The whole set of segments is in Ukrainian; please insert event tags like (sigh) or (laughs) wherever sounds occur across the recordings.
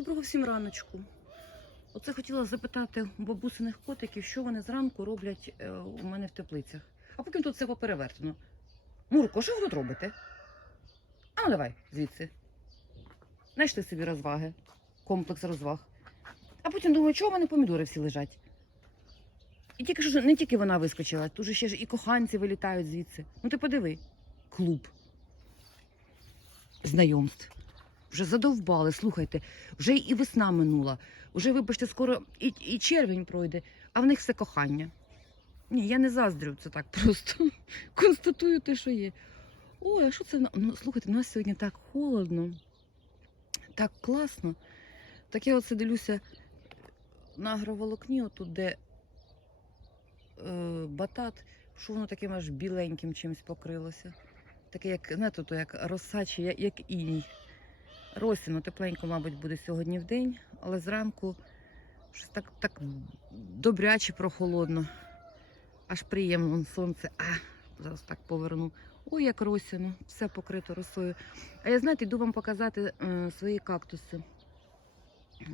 Доброго всім раночку. Оце хотіла запитати у бабусиних котиків, що вони зранку роблять е, у мене в теплицях. А потім тут все поперевертено. Мурко, що ви тут робите? А ну давай звідси. Знайшли собі розваги, комплекс розваг. А потім думаю, чого в мене помідори всі лежать. І тільки що не тільки вона вискочила, тут же ще ж і коханці вилітають звідси. Ну ти подиви, клуб знайомств. Вже задовбали, слухайте, вже і весна минула, вже, вибачте, скоро і, і червень пройде, а в них все кохання. Ні, я не заздрю, це так (laughs) просто. Констатую те, що є. Ой, а що це? Ну, слухайте, у нас сьогодні так холодно, так класно. Так я оце дивлюся на агроволокні, отут, де е, батат, що воно таким аж біленьким чимось покрилося. Таке, як, знаєте, то як роса як, як іній. Росіно тепленько, мабуть, буде сьогодні в день, але зранку щось так, так добряче прохолодно. Аж приємно сонце. А, зараз так поверну. Ой, як росіно, все покрито росою. А я, знаєте, йду вам показати е, свої кактуси.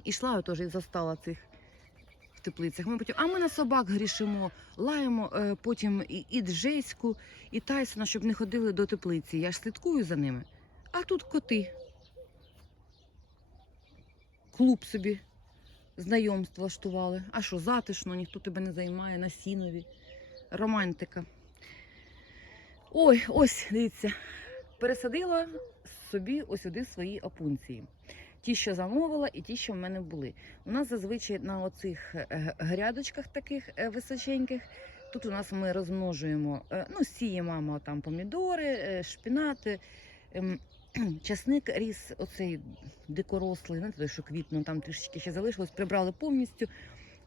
Ішла я теж і застала цих в теплицях. Ми а ми на собак грішимо, лаємо е, потім і, і Джеську, і Тайсона, щоб не ходили до теплиці. Я ж слідкую за ними. А тут коти. Клуб собі знайомств влаштували. А що, затишно, ніхто тебе не займає на сінові. Романтика. Ой, ось, дивіться, пересадила собі ось сюди свої опунції. Ті, що замовила, і ті, що в мене були. У нас зазвичай на оцих е, грядочках таких е, височеньких. Тут у нас ми розмножуємо, е, ну, сіє мама там помідори, шпінати. (clears throat) Часник ріс оцей дикорослий, знаєте, той, що квітно, там трішечки ще залишилось, прибрали повністю.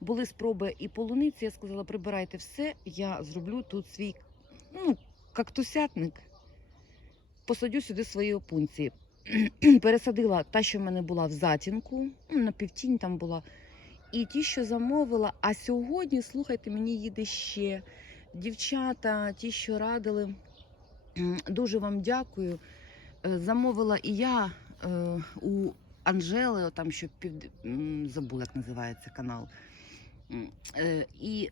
Були спроби і полуниці. Я сказала, прибирайте все, я зроблю тут свій ну, кактусятник, посадю сюди свої опунції. (clears throat) Пересадила та, що в мене була в затінку, ну, на півтінь там була. І ті, що замовила. А сьогодні, слухайте, мені їде ще дівчата, ті, що радили. (clears throat) Дуже вам дякую. Е, Замовила і я е, у Анжели, там що пів забула, як називається канал. Е, І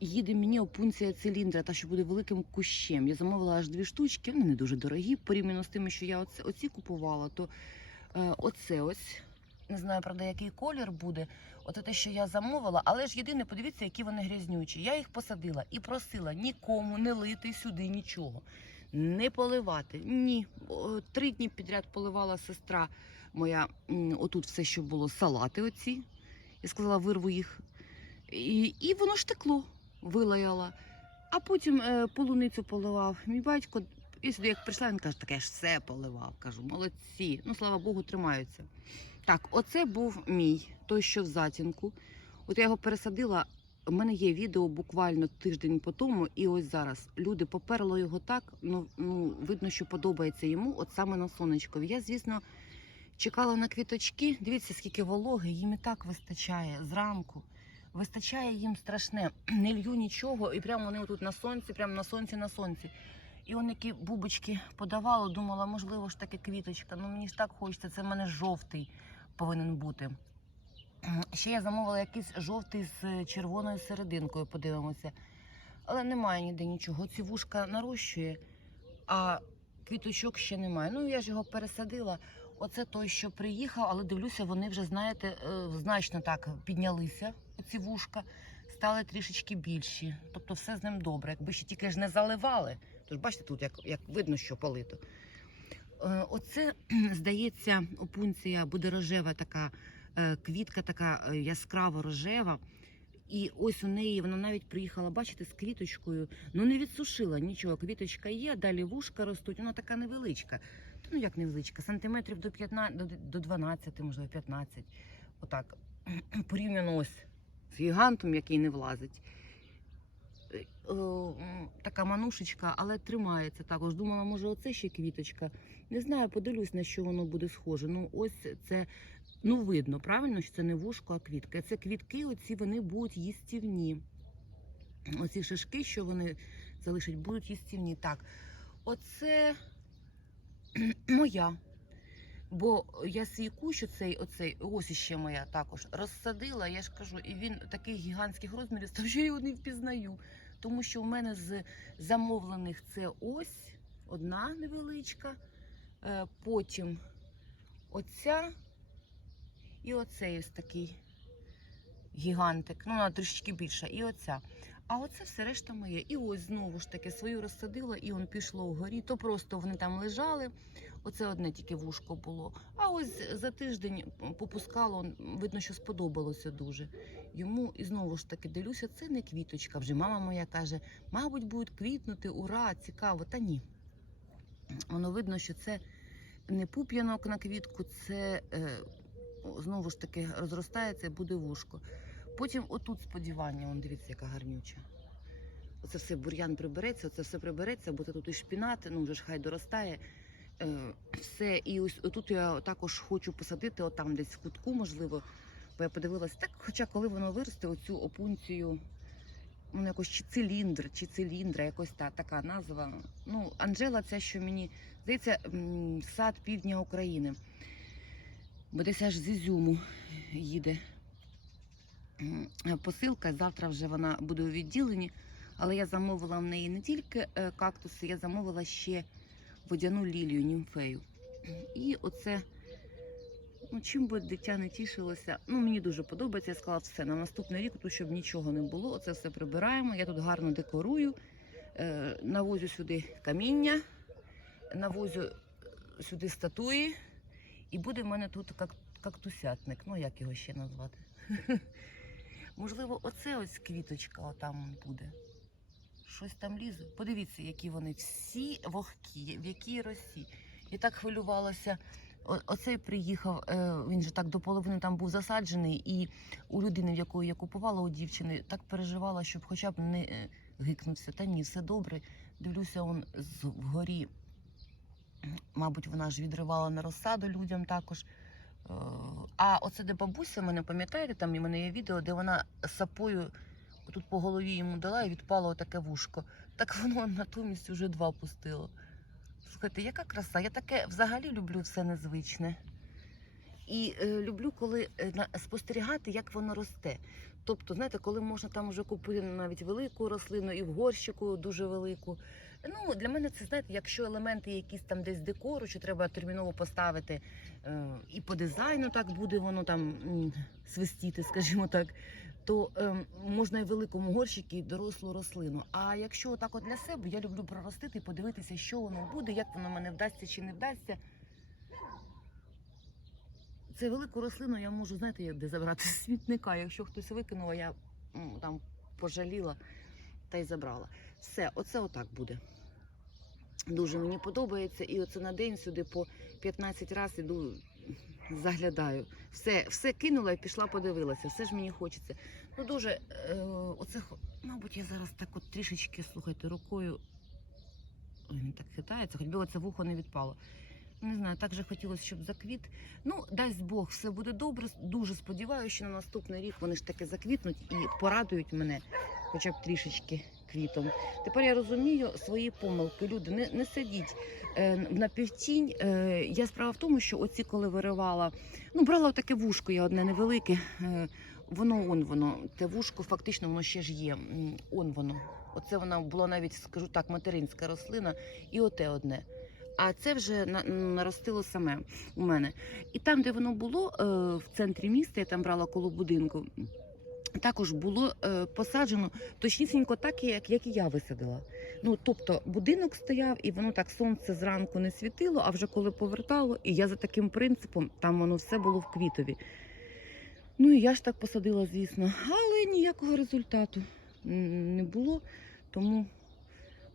їде мені опунція циліндра, та що буде великим кущем. Я замовила аж дві штучки, вони не дуже дорогі, порівняно з тими, що я оце, оці купувала, то оце ось. Не знаю, правда, який колір буде. От те, що я замовила, але ж єдине, подивіться, які вони грязнючі. Я їх посадила і просила нікому не лити сюди нічого, не поливати. Ні. Три дні підряд поливала сестра моя. Отут все, що було, салати оці. Я сказала, вирву їх. І, і воно ж текло, вилаяла. А потім е, полуницю поливав. Мій батько, і сюди як прийшла, він каже, таке ж все поливав. Кажу, молодці. Ну, слава Богу, тримаються. Так, оце був мій, той, що в затінку. От я його пересадила. У мене є відео буквально тиждень по тому, і ось зараз люди поперло його так. Ну, ну видно, що подобається йому, от саме на сонечкові. Я, звісно, чекала на квіточки. Дивіться, скільки вологи, їм і так вистачає зранку. Вистачає їм страшне. (clears throat) Не лью нічого, і прямо вони тут на сонці, прямо на сонці, на сонці. І он які бубочки подавала, думала, можливо ж таки квіточка. Ну мені ж так хочеться, це в мене жовтий повинен бути. М, Ще я замовила якийсь жовтий з червоною серединкою, подивимося. Але немає ніде нічого. Ці вушка нарощує, а квіточок ще немає. Ну, я ж його пересадила. Оце той, що приїхав, але дивлюся, вони вже, знаєте, е, значно так піднялися, оці вушка, стали трішечки більші. Тобто все з ним добре. Якби ще тільки ж не заливали, то ж бачите, тут як, як видно, що полито. Е, Оце, здається, опунція буде рожева така е, квітка, така е, яскраво рожева. І ось у неї вона навіть приїхала, бачите, з квіточкою. Ну не відсушила нічого. Квіточка є, далі вушка ростуть. Вона така невеличка. Ну як невеличка, сантиметрів до 15, до, до 12, можливо, 15. Отак. (clears throat) Порівняно ось з гігантом, який не влазить. Е, е, Така манушечка, але тримається також. Думала, може, оце ще квіточка. Не знаю, подивлюсь, на що воно буде схоже. Ну, ось це, ну, видно, правильно, що це не вушко, а квітка. Це квітки, оці вони будуть їстівні. Оці шишки, що вони залишать, будуть їстівні. Так, оце (clears throat) моя. Бо я свій кущ, оцей, оцей, ось іще моя також, розсадила, я ж кажу, і він таких гігантських розмірів став, що я його не впізнаю. Тому що в мене з замовлених це ось одна невеличка, е, потім оця і оцей ось такий гігантик. Ну, вона трішечки більша, і оця. А оце все решта моє. І ось знову ж таки свою розсадила, і он пішло вгорі. То просто вони там лежали. Оце одне тільки вушко було. А ось за тиждень попускало, видно, що сподобалося дуже. Йому і знову ж таки дивлюся, це не квіточка. Вже мама моя каже, мабуть, будуть квітнути, ура, цікаво. Та ні. Воно видно, що це не пуп'янок на квітку, це е, знову ж таки розростається, буде вушко. Потім отут сподівання, он дивіться, яка гарнюча. Оце все бур'ян прибереться, оце все прибереться, бо тут і шпінат, ну вже ж хай доростає. Е, все, і ось отут я також хочу посадити, отам десь в кутку, можливо, бо я подивилася, так, хоча коли воно виросте, оцю опунцію, ну якось чи циліндр, чи циліндра, якось та така назва. Ну, Анжела, це що мені здається, сад півдня України. Бо десь аж з Ізюму їде посилка. Завтра вже вона буде у відділенні. Але я замовила в неї не тільки е, кактуси, я замовила ще водяну лілію, німфею. І оце, ну чим би дитя не тішилося. Ну, мені дуже подобається. Я сказала, все, на наступний рік, тут щоб нічого не було, оце все прибираємо. Я тут гарно декорую, е, навозю сюди каміння, навозю сюди статуї, і буде в мене тут как, кактусятник. Ну, як його ще назвати? (laughs) Можливо, оце ось квіточка отам буде. Щось там лізе. Подивіться, які вони всі вогкі, в якій росі. Я так хвилювалася. Оцей приїхав, е, він же так до половини там був засаджений, і у людини, в якої я купувала у дівчини, так переживала, щоб хоча б не е, гикнувся. Та ні, все добре. Дивлюся, он з вгорі. Мабуть, вона ж відривала на розсаду людям також. Е, А оце де бабуся, мене пам'ятаєте, там і мене є відео, де вона сапою тут по голові йому дала і відпало таке вушко. Так воно натомість уже два пустило. Слухайте, яка краса. Я таке взагалі люблю все незвичне. І е, люблю, коли е, спостерігати, як воно росте. Тобто, знаєте, коли можна там вже купити навіть велику рослину і в горщику дуже велику. Ну, для мене це знаєте, якщо елементи якісь там десь декору, що треба терміново поставити, е, і по дизайну так буде воно там свистіти, скажімо так, то е, можна і в великому горщику дорослу рослину. А якщо так от для себе, я люблю проростити і подивитися, що воно буде, як воно мене вдасться чи не вдасться. Це велику рослину я можу, знаєте, де забрати з (laughs) смітника. Якщо хтось викинув, я там пожаліла та й забрала. Все, оце отак буде. Дуже мені подобається. І оце на день сюди по 15 разів іду, заглядаю. Все, все кинула і пішла, подивилася. Все ж мені хочеться. Ну дуже, е, оце, мабуть, я зараз так от трішечки, слухайте, рукою. Ой, він так хитається, хоч би оце вухо не відпало. Не знаю, так же хотілося, щоб заквіт. Ну, дасть Бог, все буде добре. Дуже сподіваюся, що на наступний рік вони ж таки заквітнуть і порадують мене хоча б трішечки квітом. Тепер я розумію свої помилки. Люди, не, не сидіть е, на півтінь. Е, я справа в тому, що оці, коли виривала, ну брала таке вушко, я одне невелике. Е, воно он воно. Те вушко фактично воно ще ж є. Он воно. Оце вона була навіть, скажу так, материнська рослина, і оте одне. А це вже наростило саме у мене. І там, де воно було, е, в центрі міста, я там брала коло будинку, також було е, посаджено точнісінько так, як, як і я висадила. Ну, тобто будинок стояв, і воно так сонце зранку не світило, а вже коли повертало, і я за таким принципом, там воно все було в квітові. Ну і я ж так посадила, звісно, але ніякого результату не було. Тому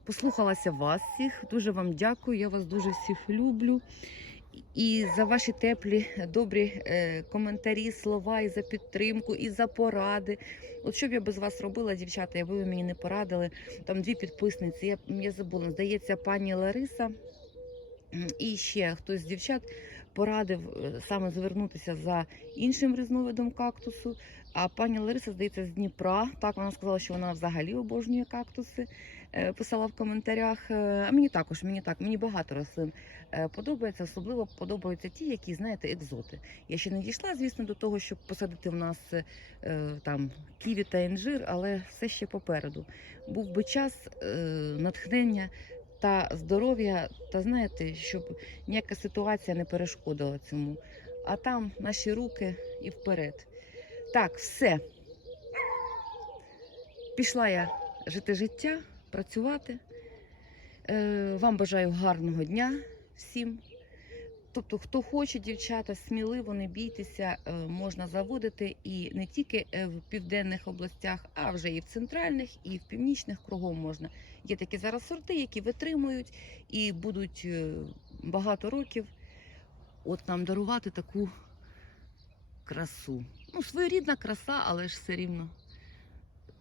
послухалася вас всіх. Дуже вам дякую. Я вас дуже всіх люблю. І за ваші теплі, добрі е, коментарі, слова, і за підтримку, і за поради. От що б я без вас робила, дівчата, якби ви мені не порадили. Там дві підписниці. Я, я забула, здається, пані Лариса і ще хтось з дівчат порадив е, саме звернутися за іншим різновидом кактусу. А пані Лариса, здається, з Дніпра. Так, вона сказала, що вона взагалі обожнює кактуси. Е, писала в коментарях. Е, А мені також, мені так, мені багато рослин е, подобається, особливо подобаються ті, які, знаєте, екзоти. Я ще не дійшла, звісно, до того, щоб посадити в нас там ківі та інжир, але все ще попереду. Був би час, натхнення та здоров'я, та знаєте, щоб ніяка ситуація не перешкодила цьому. А там наші руки і вперед. Так, все. Пішла я жити життя, працювати. Е, вам бажаю гарного дня всім. Тобто, хто хоче, дівчата, сміливо не бійтеся, е, можна заводити і не тільки е, в південних областях, а вже і в центральних, і в північних кругом можна. Є такі зараз сорти, які витримують і будуть багато років от нам дарувати таку красу. Ну, своєрідна краса, але ж все рівно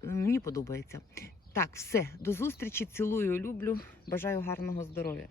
мені подобається. Так, все, до зустрічі. Цілую, люблю. Бажаю гарного здоров'я.